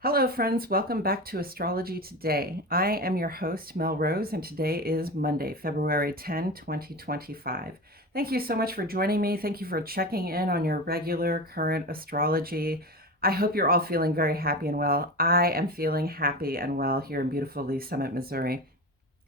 Hello, friends. Welcome back to Astrology Today. I am your host, Mel Rose, and today is Monday, February 10, 2025. Thank you so much for joining me. Thank you for checking in on your regular current astrology. I hope you're all feeling very happy and well. I am feeling happy and well here in beautiful Lee Summit, Missouri.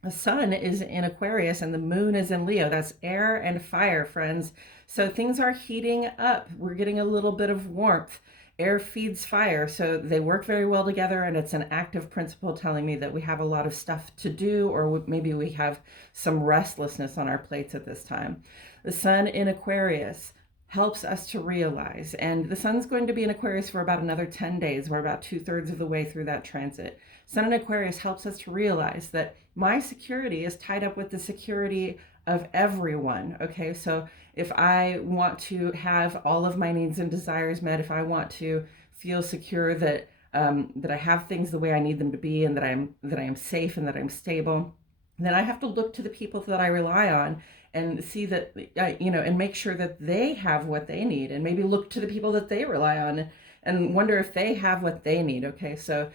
The sun is in Aquarius and the moon is in Leo. That's air and fire, friends. So things are heating up. We're getting a little bit of warmth. Air feeds fire, so they work very well together, and it's an active principle telling me that we have a lot of stuff to do, or maybe we have some restlessness on our plates at this time. The sun in Aquarius helps us to realize, and the sun's going to be in Aquarius for about another 10 days. We're about 2/3 of the way through that transit. Sun in Aquarius helps us to realize that my security is tied up with the security of everyone. Okay, so if I want to have all of my needs and desires met, if I want to feel secure that that I have things the way I need them to be, and that I am safe and that I'm stable, then I have to look to the people that I rely on and see that and make sure that they have what they need, and maybe look to the people that they rely on and wonder if they have what they need. Okay, so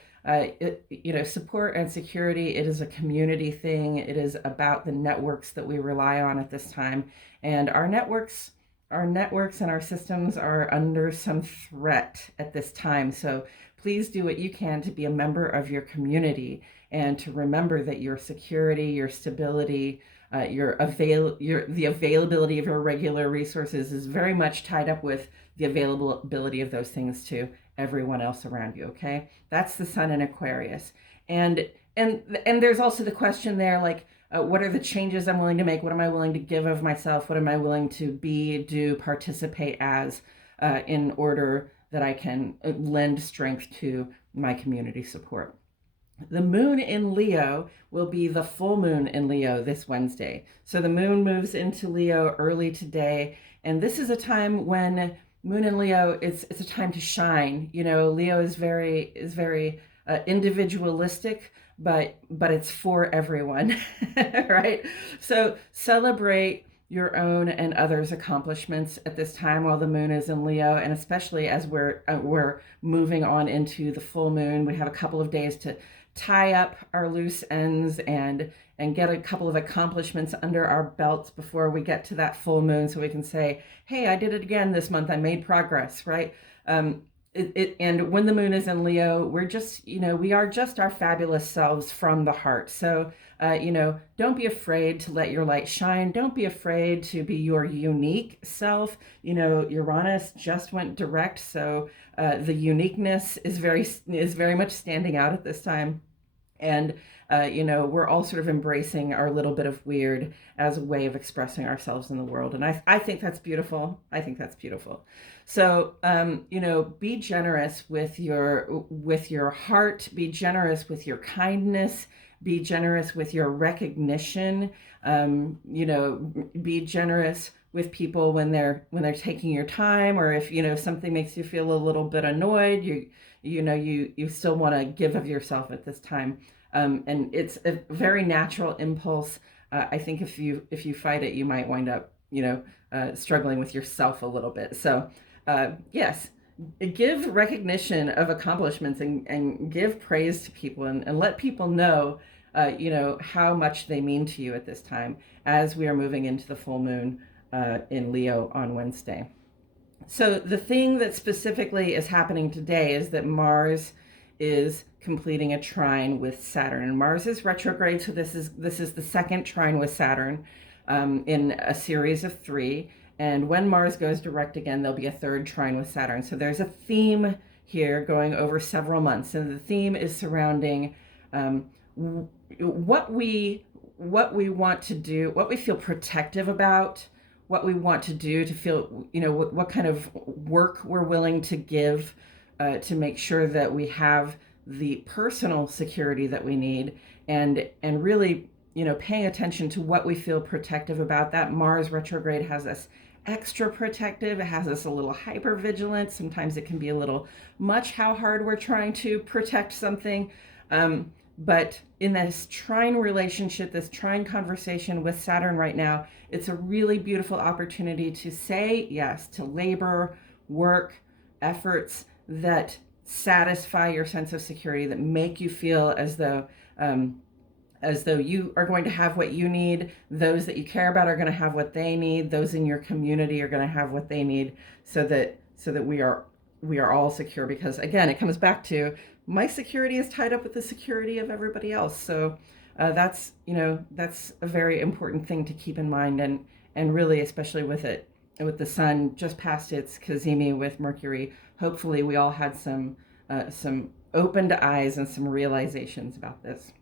support and security, it is a community thing. It is about the networks that we rely on at this time. And our networks and our systems are under some threat at this time. So please do what you can to be a member of your community, and to remember that your security, your stability, the availability of your regular resources is very much tied up with the availability of those things to everyone else around you. Okay, that's the sun in Aquarius. And there's also the question there, like, what are the changes I'm willing to make? What am I willing to give of myself? What am I willing to be, do, participate as, in order that I can lend strength to my community support? The moon in Leo will be the full moon in Leo this Wednesday. So the moon moves into Leo early today, and this is a time when moon in Leo, it's a time to shine. Leo is very individualistic, but it's for everyone, right? So celebrate your own and others' accomplishments at this time while the moon is in Leo, and especially as we're moving on into the full moon. We have a couple of days to tie up our loose ends and get a couple of accomplishments under our belts before we get to that full moon, so we can say, hey, I did it again this month. I made progress, right? And when the moon is in Leo, we are just our fabulous selves from the heart. So, don't be afraid to let your light shine. Don't be afraid to be your unique self. Uranus just went direct, so the uniqueness is very much standing out at this time. And we're all sort of embracing our little bit of weird as a way of expressing ourselves in the world, and I think that's beautiful. I think that's beautiful. So be generous with your heart. Be generous with your kindness. Be generous with your recognition. Be generous with people when they're taking your time, or if something makes you feel a little bit annoyed, you still want to give of yourself at this time. And it's a very natural impulse. I think if you fight it, you might wind up struggling with yourself a little bit. So yes, give recognition of accomplishments, and give praise to people, and let people know how much they mean to you at this time, as we are moving into the full moon in Leo on Wednesday. So the thing that specifically is happening today is that Mars is completing a trine with Saturn, and Mars is retrograde. So this is the second trine with Saturn in a series of 3. And when Mars goes direct again, there'll be a third trine with Saturn. So there's a theme here going over several months, and the theme is surrounding what we want to do, what we feel protective about, what we want to do to feel, what kind of work we're willing to give to make sure that we have the personal security that we need, and really, paying attention to what we feel protective about. That Mars retrograde has us extra protective. It has us a little hyper vigilant. Sometimes it can be a little much how hard we're trying to protect something. But in this trine relationship, this trine conversation with Saturn right now, it's a really beautiful opportunity to say yes to labor, work, efforts that satisfy your sense of security, that make you feel as though you are going to have what you need, those that you care about are going to have what they need, those in your community are going to have what they need, so that we are all secure. Because again, it comes back to my security is tied up with the security of everybody else. So that's a very important thing to keep in mind, and really, especially with the sun just past its cazimi with Mercury, hopefully we all had some opened eyes and some realizations about this.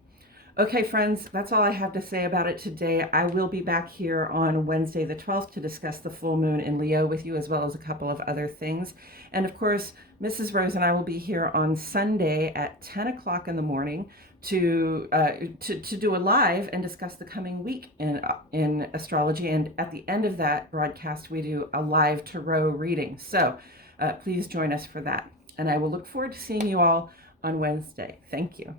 Okay, friends, that's all I have to say about it today. I will be back here on Wednesday the 12th to discuss the full moon in Leo with you, as well as a couple of other things. And of course, Mrs. Rose and I will be here on Sunday at 10 o'clock in the morning to do a live and discuss the coming week in astrology. And at the end of that broadcast, we do a live tarot reading. So please join us for that. And I will look forward to seeing you all on Wednesday. Thank you.